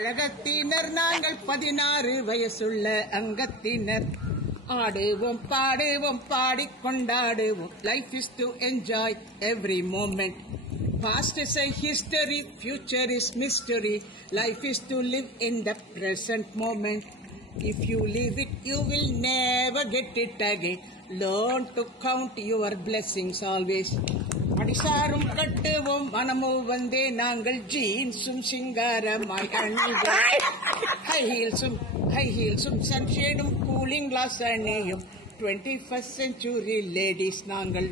அழகத்தினர் நாங்கள் 16 வயசுள்ள அங்கத்தினர். ஆடுவோம் பாடுவோம் பாடிக் கொண்டாடுவோம். Life is to enjoy every moment. Past is a history, future is mystery. Life is to live in the present moment. If you leave it, you will never get it again. Learn to count your blessings always. அடிசாரும் கட்டுவோம் மனமோ வந்தே நாங்கள் ஜீன்ஸும் சிங்காரமாய் அணிவோம். High ஹீல்ஸும் சன்ஷேடும் cooling glass அணியும் 21st century ladies நாங்கள்.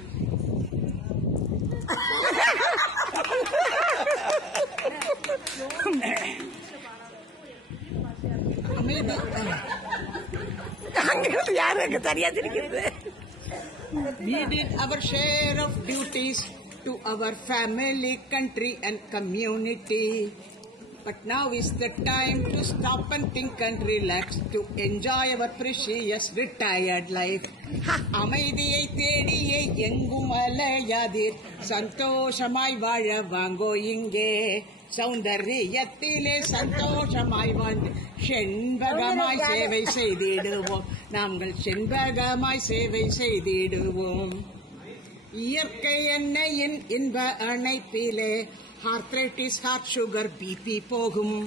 யாருக்கு சரியா தெரிகிறது. We did our share of duties to our family, country and community. But now is the time to stop and think and relax, to enjoy our precious retired life. அமைதியை தேடியே எங்கும் அலையாதீர், சந்தோஷமாய் வாழ வாங்கோ இங்கே. சௌந்தரியத்திலே சந்தோஷமாய் வாழ்ந்து செண்பகமாய் சேவை செய்திடுவோம். நாங்கள் செண்பகமாய் சேவை செய்திடுவோம். இயற்கை எண்ணெயின் இன்ப அணைப்பிலே ஆர்த்ரைட்டிஸ், ஹார்ட் சுகர், பிபி போகும்.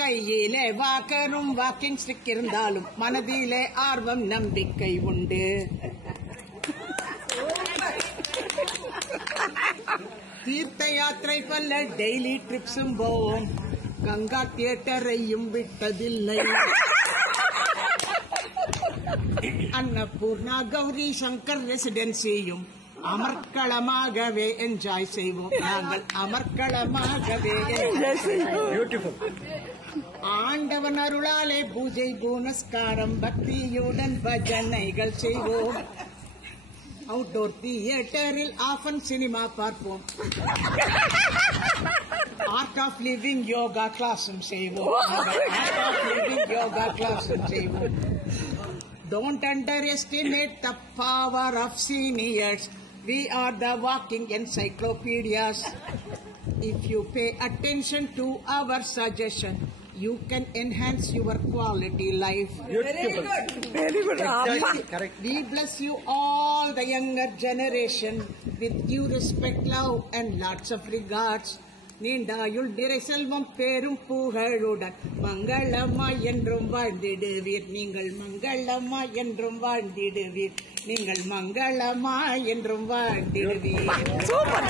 கையிலே வாக்கரும் வாக்கிங் ஸ்டிக் இருந்தாலும் மனதிலே ஆர்வம் நம்பிக்கை உண்டு. தீர்த்த யாத்திரை பல டெய்லி ட்ரிப்ஸும் போவோம். கங்கா தியேட்டரையும் விட்டதில்லை. அன்னபூர்ணா, கௌரி சங்கர் ரெசிடென்சியும் அமர்க்களமாகவே என்ஜாய் செய்வோம். நாங்கள் அமர்க்களமாகவே என்ஜாய் செய்வோம். ஆண்டவன் அருளாலே பூஜை புனஸ்காரம் பக்தியுடன் பஜனைகள் செய்வோம். அவுட்டோர் தியேட்டரில் ஆஃபன் சினிமா பார்ப்போம். ஆர்ட் ஆஃப் லிவிங் யோகா கிளாஸும் செய்வோம். ஆர்ட் ஆஃப் லிவிங் யோகா கிளாஸும் செய்வோம். Don't underestimate the power of seniors. We are the walking encyclopedias. If you pay attention to our suggestion, you can enhance your quality life. Very good. Correct. We bless you all, the younger generation, with due respect, love and lots of regards. நீண்டாயுள் நிறை செல்வம் பேரும் புகழுடன் மங்களமாய் என்றும் வாழ்ந்திடுவீர். நீங்கள் மங்களமாய் என்றும் வாழ்ந்திடுவீர். நீங்கள் மங்களமாய் என்றும் வாழ்ந்திடுவீர். Super.